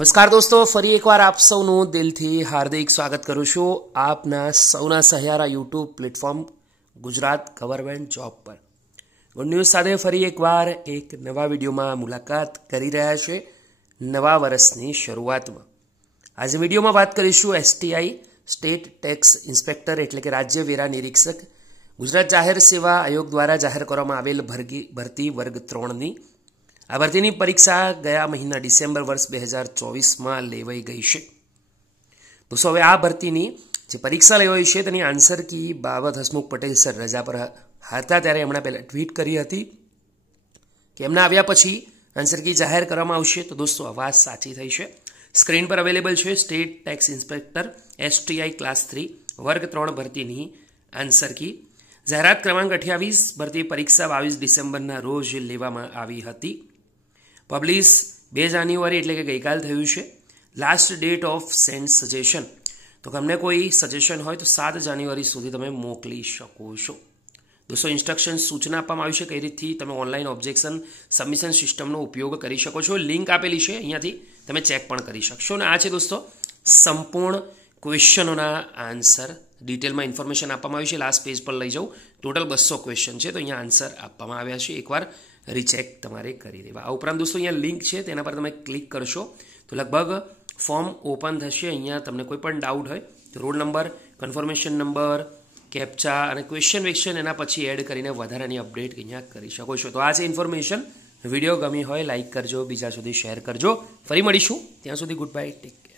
નમસ્કાર દોસ્તો, ફરી એકવાર આપ સૌનું દિલથી હાર્દિક સ્વાગત કરું છું આપના સૌના સહારા YouTube platform Gujarat government job પર। ગુડ ન્યૂઝ સાથે ફરી એકવાર એક નવા વિડીયોમાં મુલાકાત કરી રહ્યા છે નવા વર્ષની શરૂઆતમાં। આજે વિડીયોમાં વાત કરીશું એસટીઆઈ સ્ટેટ ટેક્સ ઇન્સ્પેક્ટર એટલે કે રાજ્ય વેરા નિરીક્ષક ગુજરાત જાહેર સેવા આયોગ દ્વારા જાહેર કરવામાં આવેલ ભરતી વર્ગ 3ની આ ભરતીની પરીક્ષા ગયા મહિના ડિસેમ્બર વર્ષ 2024માં લેવાઈ ગઈ છે। તો હવે આ ભરતીની જે પરીક્ષા લેવાઈ છે તેની આન્સર કી બાબત હસમુખ પટેલ સર રજા પર હતા ત્યારે એમણે પહેલાં ટ્વીટ કરી હતી કે એમના આવ્યા પછી આન્સર કી જાહેર કરવામાં આવશે। તો દોસ્તો આ વાત સાચી થઈ છે। સ્ક્રીન પર અવેલેબલ છે state tax inspector STI class 3 વર્ગ 3 ભરતીની આન્સર કી। જાહેરાત ક્રમાંક 28 ભરતી પરીક્ષા 22 ડિસેમ્બરના રોજ લેવામાં આવી હતી। પબ્લિશ 2 જાન્યુઆરી એટલે કે ગઈકાલ થયું છે। Last date of send suggestion તો તમને કોઈ સજેશન હોય તો 7 જાન્યુઆરી સુધી તમે મોકલી શકો છો। દોસ્તો ઇન્સ્ટ્રક્શન સૂચના આપવામાં આવી છે કઈ રીતથી તમે ઓનલાઈન ઓબ્જેક્શન સબમિશન સિસ્ટમનો ઉપયોગ કરી શકો છો। લિંક આપેલી છે, અહીંયાથી તમે ચેક પણ કરી શકશો। અને આ છે દોસ્તો સંપૂર્ણ ક્વેશ્ચનોના આન્સર ડિટેલમાં ઇન્ફોર્મેશન આપવામાં આવી છે। લાસ્ટ પેજ પર લઈ જાઉં, ટોટલ 200 ક્વેશ્ચન છે, તો અહીંયા આન્સર આપવામાં આવ્યા છે। એકવાર રીચેક તમારે કરી દેવા। આ ઉપરાંત દોસ્તો અહીંયા લિંક છે તેના પર તમે ક્લિક કરશો તો લગભગ ફોર્મ ઓપન થશે। અહીંયા તમને કોઈ પણ ડાઉટ હોય તો roll number, confirmation number, captcha અને ક્વેશ્ચન એના પછી એડ કરીને વધારાની અપડેટ અહીંયા કરી શકો છો। તો આ છે ઇન્ફોર્મેશન। વિડીયો ગમી હોય લાઇક કરજો, બીજા સુધી શેર કરજો। ફરી મળીશું, ત્યાં સુધી ગુડ બાય, ટેક કેર।